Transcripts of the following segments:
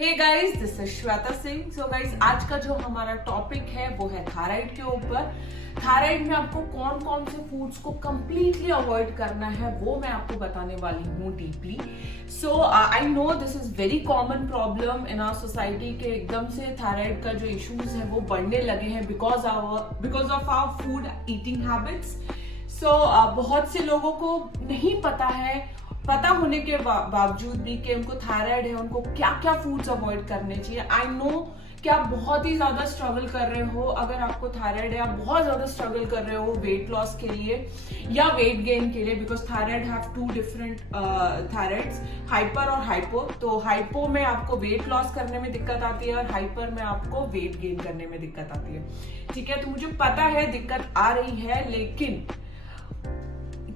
Hey guys, this is Shweta Singh. So guys, आज का जो हमारा टॉपिक है वो है थायराइड के ऊपर। थायराइड में आपको कौन कौन से फूड्स को कंप्लीटली अवॉइड करना है वो मैं आपको बताने वाली हूँ deeply. So I know this is very common problem in our society के एकदम से थायराइड का जो इश्यूज है वो बढ़ने लगे हैं because of our food eating habits. So बहुत से लोगों को नहीं पता होने के बावजूद भी कि उनको थायराइड है, उनको क्या क्या फूड्स अवॉइड करने चाहिए। आई नो कि आप बहुत ही ज्यादा स्ट्रगल कर रहे हो। अगर आपको थायराइड है, आप बहुत ज्यादा स्ट्रगल कर रहे हो वेट लॉस के लिए या वेट गेन के लिए, because thyroid have two different thyroids, hyper और हाइपो। तो हाइपो में आपको वेट लॉस करने में दिक्कत आती है और हाइपर में आपको वेट गेन करने में दिक्कत आती है। ठीक है, तो मुझे पता है दिक्कत आ रही है, लेकिन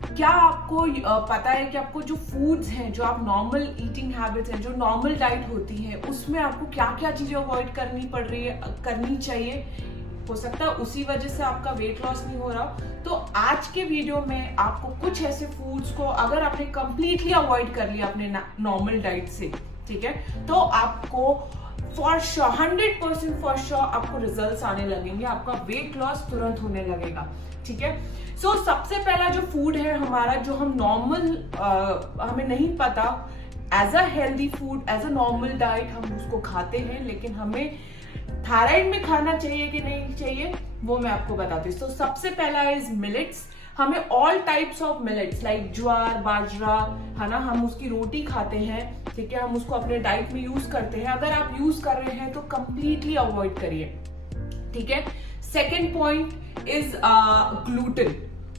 क्या आपको पता है कि आपको जो फूड्स हैं, जो आप नॉर्मल ईटिंग हैबिट्स हैं, जो नॉर्मल डाइट होती है, उसमें आपको क्या क्या चीजें अवॉइड करनी चाहिए। हो सकता है उसी वजह से आपका वेट लॉस नहीं हो रहा। तो आज के वीडियो में आपको कुछ ऐसे फूड्स को अगर आपने कंप्लीटली अवॉइड कर लिया अपने नॉर्मल डाइट से, ठीक है, तो आपको फॉर श्योर 100% फॉर श्योर आपको रिजल्ट्स आने लगेंगे, आपका वेट लॉस तुरंत होने लगेगा। ठीक है, सो सबसे पहला जो फूड है हमारा, जो हम नॉर्मल हमें नहीं पता, as a healthy food, as a normal diet हम उसको खाते हैं, लेकिन हमें थायराइड में खाना चाहिए कि नहीं चाहिए वो मैं आपको बताती हूँ। तो सबसे पहला इज मिलेट्स। हमें all types of millets like jowar, bajra, है ना, हम उसकी रोटी खाते हैं। ठीक है, हम उसको अपने डाइट में यूज करते हैं। अगर आप यूज कर रहे हैं तो कंप्लीटली अवॉइड करिए। ठीक है, सेकेंड पॉइंट इज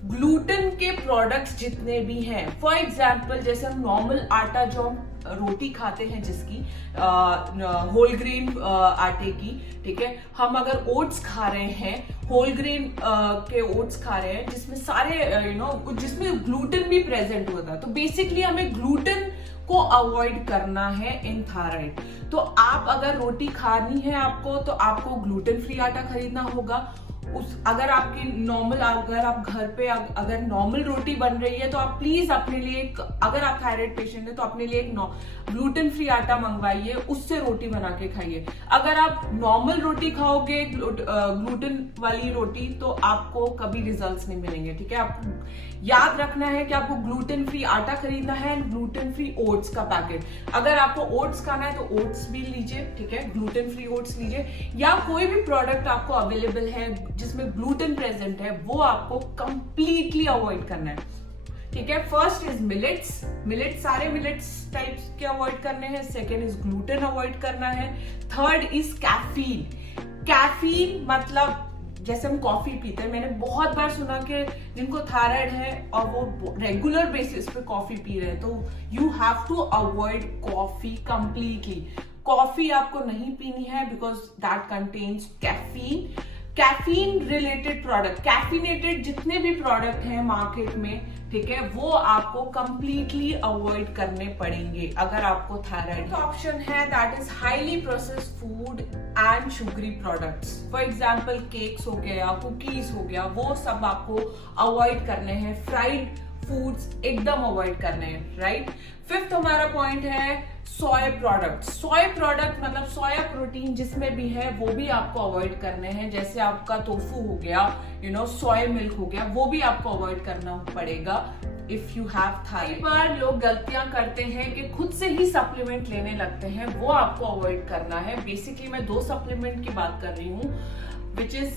ग्लूटेन के प्रोडक्ट्स जितने भी हैं, फॉर एग्जाम्पल जैसे हम नॉर्मल आटा जो हम रोटी खाते हैं जिसकी होल ग्रेन आटे की, ठीक है, हम अगर ओट्स खा रहे हैं, होल ग्रेन के ओट्स खा रहे हैं जिसमें सारे जिसमें ग्लूटेन भी प्रेजेंट होता है, तो बेसिकली हमें ग्लूटेन को अवॉइड करना है इन थायराइड। तो आप अगर रोटी खानी है आपको, तो आपको ग्लूटेन फ्री आटा खरीदना होगा। अगर आपकी नॉर्मल, अगर आप घर पे अगर नॉर्मल रोटी बन रही है तो आप प्लीज अपने लिए अगर आप थायराइड पेशेंट है तो अपने लिए एक ग्लूटेन फ्री आटा मंगवाइए, उससे रोटी बना के खाइए। अगर आप नॉर्मल रोटी खाओगे, ग्लूटेन वाली रोटी, तो आपको कभी रिजल्ट्स नहीं मिलेंगे। ठीक है, आपको याद रखना है कि आपको ग्लूटेन फ्री आटा खरीदना है, ग्लूटेन फ्री ओट्स का पैकेट। अगर आपको ओट्स खाना है तो ओट्स भी लीजिए, ठीक है, ग्लूटेन फ्री ओट्स लीजिए, या कोई भी प्रोडक्ट आपको अवेलेबल है जिसमें ग्लूटेन प्रेजेंट है वो आपको कंप्लीटली अवॉइड करना है। ठीक है, फर्स्ट इज मिलेट्स, सारे मिलेट्स टाइप्स के अवॉइड करने हैं। सेकेंड इज ग्लूटेन अवॉइड करना है। थर्ड इज कैफीन मतलब जैसे हम कॉफी पीते हैं, मैंने बहुत बार सुना कि जिनको थायराइड है और वो रेगुलर बेसिस पे कॉफी पी रहे हैं, तो you have to avoid coffee completely. Coffee आपको नहीं पीनी है because that contains caffeine related product, caffeinated जितने भी प्रोडक्ट हैं मार्केट में, ठीक है, वो आपको कंप्लीटली अवॉइड करने पड़ेंगे अगर आपको थायराइड। ऑप्शन है that is highly processed food and sugary products. For example cakes हो गया, कुकीज हो गया, वो सब आपको अवॉइड करने हैं। फ्राइड फूड्स एकदम अवॉइड करने हैं, राइट। फिफ्थ हमारा पॉइंट है सोया प्रोडक्ट मतलब सोया प्रोटीन जिसमें भी है वो भी आपको अवॉइड करने हैं। जैसे आपका टोफू हो गया, सोया मिल्क हो गया, वो भी आपको अवॉइड करना पड़ेगा इफ यू हैव थायराइड। कई बार लोग गलतियां करते हैं कि खुद से ही सप्लीमेंट लेने लगते हैं, वो आपको अवॉइड करना है। बेसिकली मैं 2 सप्लीमेंट की बात कर रही हूँ, which is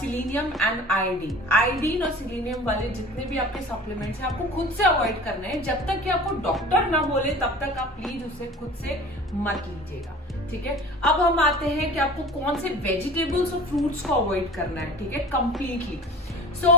selenium and iodine और सिलीनियम वाले जितने भी आपके सप्लीमेंट्स हैं आपको खुद से अवॉइड करने हैं। जब तक कि आपको डॉक्टर ना बोले तब तक आप प्लीज उसे खुद से मत लीजिएगा। ठीक है, अब हम आते हैं कि आपको कौन से वेजिटेबल्स और फ्रूट्स को अवॉइड करना है। ठीक है, कंप्लीटली। सो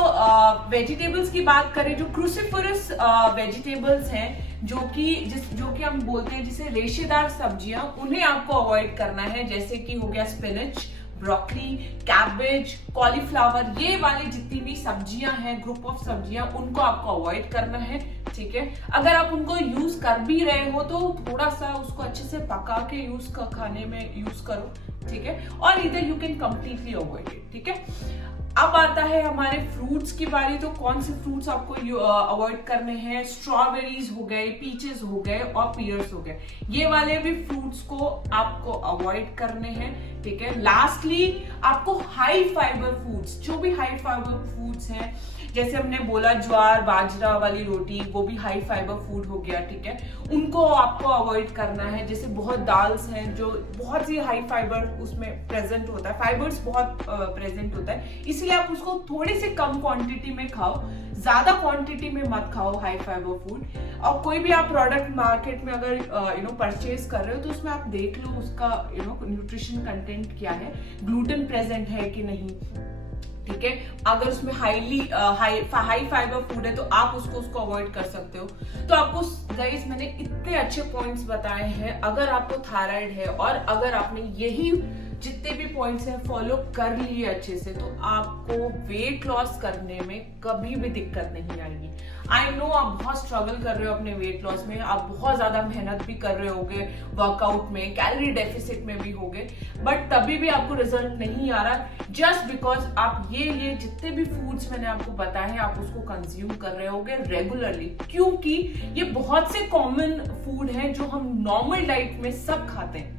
वेजिटेबल्स की बात करें, जो क्रूसिफरस वेजिटेबल्स हैं, जो कि हम बोलते हैं जिसे रेशेदार सब्जियां, उन्हें आपको अवॉइड करना है। जैसे कि हो गया स्पिनच, ब्रोकली, कैबेज, कॉलीफ्लावर, ये वाली जितनी भी सब्जियां हैं, ग्रुप ऑफ सब्जियां, उनको आपको अवॉइड करना है। ठीक है, अगर आप उनको यूज कर भी रहे हो तो थोड़ा सा उसको अच्छे से पका के खाने में यूज करो। ठीक है, और इधर you can completely avoid it. ठीक है, अब आता है हमारे फ्रूट्स की बारी। तो कौन से फ्रूट्स आपको अवॉइड करने हैं? स्ट्रॉबेरीज हो गए, पीचेस हो गए और पियर्स हो गए, ये वाले भी फ्रूट्स को आपको अवॉइड करने हैं, ठीक है। लास्टली आपको हाई फाइबर फूड्स, जो भी हाई फाइबर फूड्स हैं, जैसे हमने बोला ज्वार बाजरा वाली रोटी, वो भी हाई फाइबर फूड हो गया, ठीक है, उनको आपको अवॉइड करना है। जैसे बहुत दाल्स हैं जो बहुत ही हाई फाइबर उसमें प्रेजेंट होता है, फाइबर्स बहुत प्रेजेंट होता है, इसलिए आप उसको थोड़ी सी कम क्वांटिटी में खाओ, ज्यादा क्वांटिटी में मत खाओ हाई फाइबर फूड। और कोई भी आप प्रोडक्ट मार्केट में अगर परचेज कर रहे हो तो उसमें आप देख लो उसका न्यूट्रिशन कंटेंट क्या है, ग्लूटेन प्रेजेंट है कि नहीं, ठीक है। अगर उसमें हाई फाइबर फूड है तो आप उसको अवॉइड कर सकते हो। तो आपको गाइस मैंने इतने अच्छे पॉइंट्स बताए हैं। अगर आपको थायराइड है और अगर आपने यही जितने भी पॉइंट्स हैं फॉलो कर लिए अच्छे से, तो आपको वेट लॉस करने में कभी भी दिक्कत नहीं आएगी। आई नो आप बहुत स्ट्रगल कर रहे हो अपने वेट लॉस में, आप बहुत ज्यादा मेहनत भी कर रहे होगे वर्कआउट में, कैलोरी डेफिसिट में भी होगे, बट तभी भी आपको रिजल्ट नहीं आ रहा, जस्ट बिकॉज आप ये जितने भी फूड्स मैंने आपको बताए हैं आप उसको कंज्यूम कर रहे होगे रेगुलरली, क्योंकि ये बहुत से कॉमन फूड हैं जो हम नॉर्मल डाइट में सब खाते हैं।